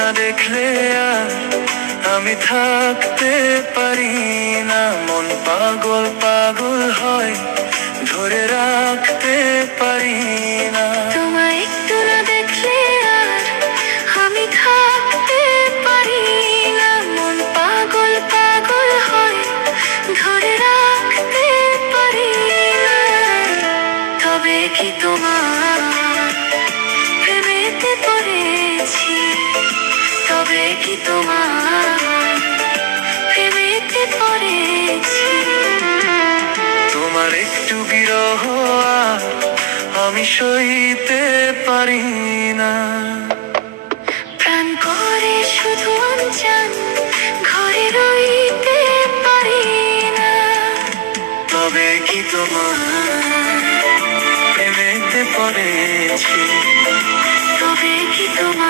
না দেখলে আর আমি থাকতে পারি না। মন পাগল পাগল হয়, ধরে রাখতে পারি না। তোমায় একটু না দেখলে আর আমি থাকতে পারি না। মন পাগল পাগল হয়, ধরে রাখতে পারি না। তবে কি তোমার প্রেমেতে পড়েছি? তবে কি তোমার প্রেমেতে পড়েছি? তোমার একটু বিরহ আর আমি সইতে পারি না। প্রাণ করে শুধু অনজান, ঘরে রইতে পারি না। তবে কি তোমার প্রেমেতে পড়েছি? তবে কি তোমার